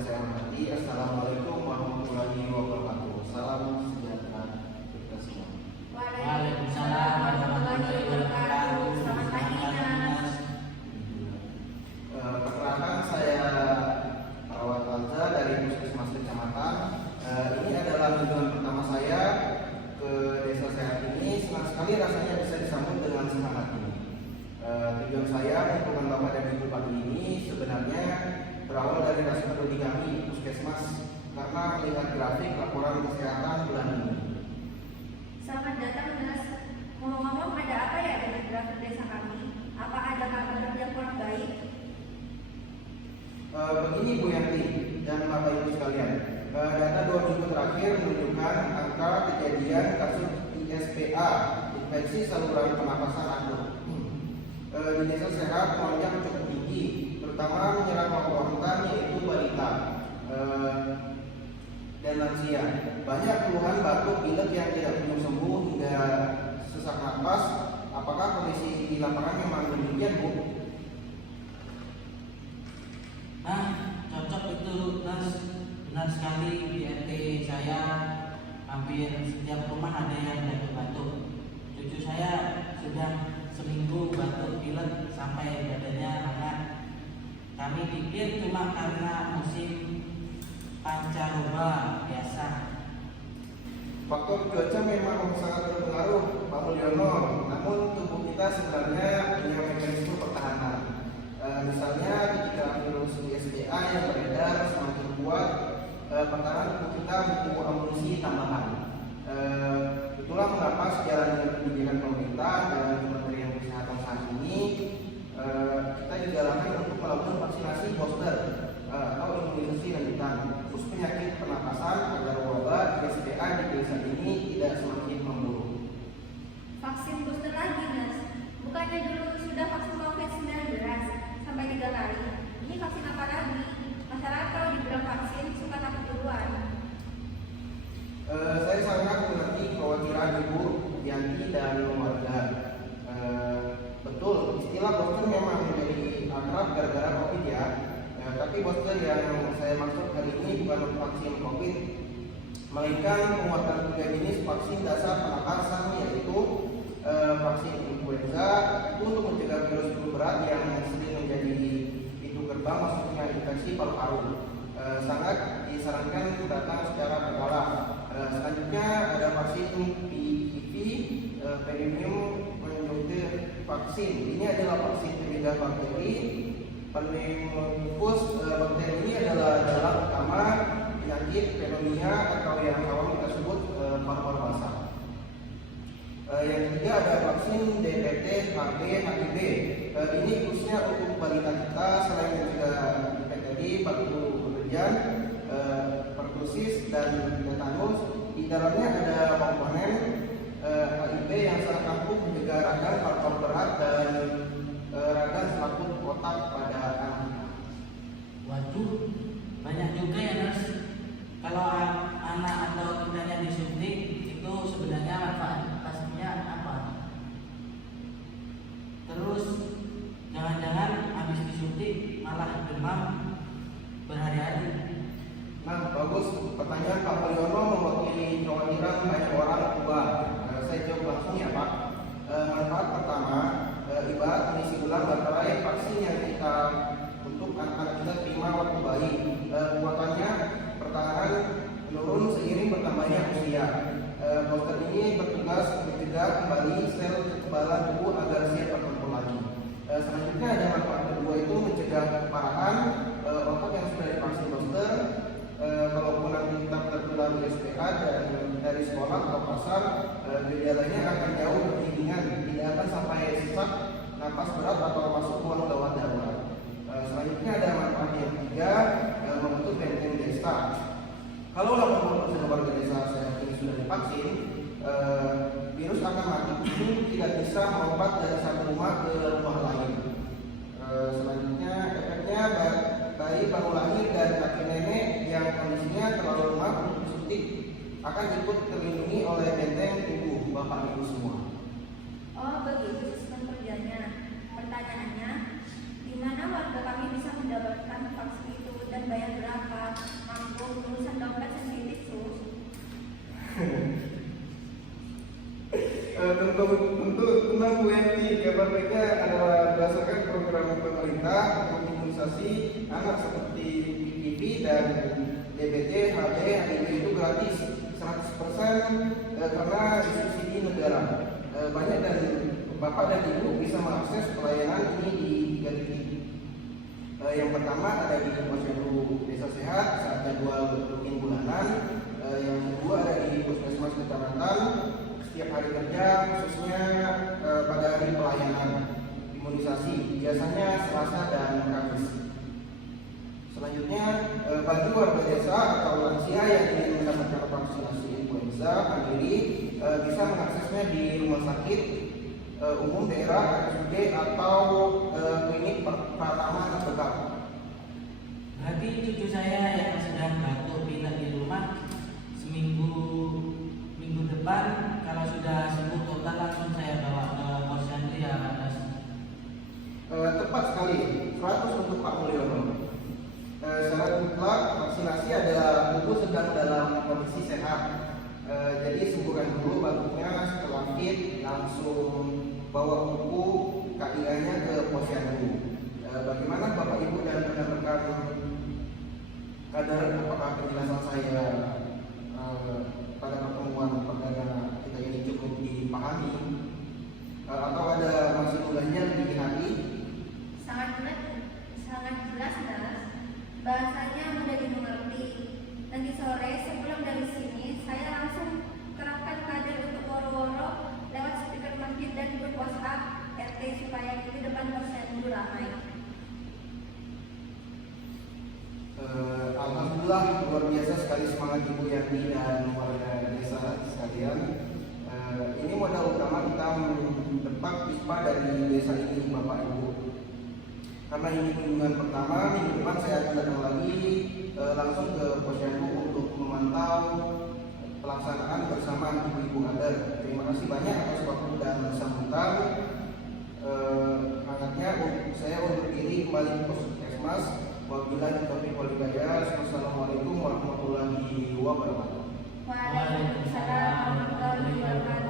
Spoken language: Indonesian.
yang saya hormati, Assalamualaikum warahmatullahi wabarakatuh. Salam sejahtera kita semua. Waalaikumsalam warahmatullahi wabarakatuh. Selamat pagi, Nas. Perkenalkan, saya perawat Alza dari Puskesmas Kecamatan. Ini adalah kunjungan pertama saya ke desa sehat ini. Senang sekali rasanya bisa disambut dengan semangat ini. Tujuan saya mengumpulkan Bapak dan Ibu pagi ini sebenarnya berawal dari rasa peduli kami di Puskesmas karena melihat grafik laporan kesehatan bulan ini. Selamat datang, Nas. Ngomong-ngomong, ada apa ya dengan grafik desa kami? Apa ada kabar yang kurang baik? Begini Bu Yanti dan Bapak Ibu sekalian, data 2 minggu terakhir menunjukkan angka kejadian kasus ISPA, infeksi saluran pernapasan akut. Di desa sehat melonjak cukup tinggi, terutama menyerang kelompok rentan yaitu balita dan lansia. Banyak keluhan batuk pilek yang tidak kunjung sembuh hingga sesak napas. Apakah kondisi di lapangan memang demikian, Bu? Nah, cocok itu, Nas. Benar sekali, di RT saya hampir setiap rumah ada yang batuk-batuk. Cucu saya sudah seminggu batuk pilek sampai badannya hangat. Kami pikir cuma karena musim pancaroba biasa. Faktor cuaca memang sangat berpengaruh, Pak Mulyono. Namun tubuh kita sebenarnya punya mekanisme pertahanan. Misalnya ketika virus ISPA yang beredar semakin kuat, pertahanan tubuh kita butuh amunisi tambahan. Itulah mengapa sejalan dengan pendidikan pemerintah dan Kementerian Kesehatan saat ini kita digalakkan untuk melakukan vaksinasi booster atau imunisasi lanjutan khusus penyakit pernapasan agar wabah ISPA di desa ini tidak semakin memburuk. Vaksin booster lagi, Nas. Bukannya dulu sudah vaksin COVID-19 sampai 3 kali. Ini vaksin apa lagi? Masyarakat kalau dibilang vaksin suka takut duluan. Saya sangat mengerti kekhawatiran Ibu Yanti dan warga. Betul, istilah booster memang menjadi akrab gara-gara COVID ya. Tapi booster yang saya maksud hari ini bukan vaksin COVID, melainkan penguatan 3 jenis vaksin dasar pernapasan, yaitu vaksin influenza itu untuk mencegah virus flu berat yang sering menjadi pintu gerbang masuknya infeksi paru-paru. Sangat disarankan datang secara berkala. Selanjutnya ada vaksin PEV, Premium Conjunctive Vaksin. Ini adalah vaksin penyegah bakteri. Pneumococcus bakteri ini adalah dalam utama penyakit pneumonia atau yang awam kita sebut paru-paru basah. Yang ketiga ada vaksin DPT, HB, HIV. Ini khususnya untuk balita kita selain mencegah difteri, batuk berlebihan, pertusis dan tetanus. Di dalamnya ada komponen HIV yang sangat ampuh mencegah radang, paru-paru berat dan radang selaput otak pada anak. Waduh, banyak juga ya, Nas. Kalau anak atau kitanya disuntik itu sebenarnya manfaat pastinya apa? Terus jangan-jangan habis disuntik malah demam berhari-hari. Nah, bagus. Pertanyaan Pak Mulyono mewakili kekhawatiran banyak orang tua. Saya jawab langsung ya, Pak. Manfaat pertama, ibarat mengisi ulang baterai vaksin yang kita untuk anak-anak kita terima waktu bayi. Kuatannya pertahanan menurun seiring bertambahnya usia. Booster ini bertugas mencegah kembali sel kekebalan tubuh agar siap bertempur lagi. Selanjutnya ada manfaat kedua, itu mencegah keparahan otak yang sudah divaksin booster. Kalaupun nanti kita tertular ISPA dan dari sekolah atau pasar, gejalanya akan jauh lebih ringan, tidak akan sampai sesak, napas berat atau masuk ruang gawat darurat. Selanjutnya ada manfaat yang ketiga, membentuk benteng desa. Kalau 80% warga desa saya ini sudah divaksin, virus akan mati kucing, tidak bisa melompat dari satu rumah ke rumah lain. Selanjutnya efeknya bayi baru lahir dan kakek nenek yang kondisinya terlalu lemah untuk disuntik akan ikut terlindungi oleh benteng tubuh Bapak Ibu semua. Oh, begitu sistem kerjanya. Pertanyaannya, di mana warga kami bisa mendapatkan vaksin itu dan bayar berapa? pemerintah untuk imunisasi anak seperti PPV dan DBT, HB, HIV itu gratis 100% karena disubsidi negara. Banyak dan Bapak dan Ibu bisa mengakses pelayanan ini di 3 titik. Yang pertama ada di Posyandu Desa Sehat saat jadwal rutin bulanan. Yang kedua ada di Puskesmas Kecamatan setiap hari kerja, khususnya pada hari pelayanan imunisasi, biasanya Selasa dan Kamis. Selanjutnya, bagi warga desa atau lansia yang ingin mendapatkan vaksinasi influenza mandiri bisa mengaksesnya di rumah sakit umum daerah, RSUD atau klinik Pratama terdekat. Berarti cucu saya yang sedang batuk pilek di rumah minggu depan kalau sudah sembuh total langsung saya bawa ke Posyandu ya, Mas. Tepat sekali, 100 untuk Pak Mulyono. Syarat mutlak vaksinasi adalah tubuh sedang dalam kondisi sehat. Jadi sembuhkan dulu batuknya, setelah fit langsung bawa buku KIA-nya ke Posyandu. Bagaimana Bapak Ibu dan rekan-rekan kader, apakah penjelasan saya pada pertemuan perdana kita ini cukup dipahami atau ada masih ganjal di hati? Sangat jelas, Mas. Bahasanya mudah dimengerti. Nanti sore sebelum dari sini saya langsung kerahkan kader untuk woro-woro lewat speaker masjid dan grup WhatsApp RT supaya di depan Posyandu ramai. Alhamdulillah, luar biasa sekali semangat Ibu Yani dan warga desa sekalian. Ini modal utama kita mendepak ISPA dari desa ini, Bapak Ibu. Karena ini kunjungan pertama, minggu depan saya akan datang lagi langsung ke Posyandu untuk memantau pelaksanaan bersama ibu-ibu kader. Terima kasih banyak atas waktu dan sambutan. Hangatnya saya undur diri kembali ke Puskesmas. Wabillahi taufiq wal hidayah. Wassalamualaikum warahmatullahi wabarakatuh. Waalaikumsalam warahmatullahi wabarakatuh.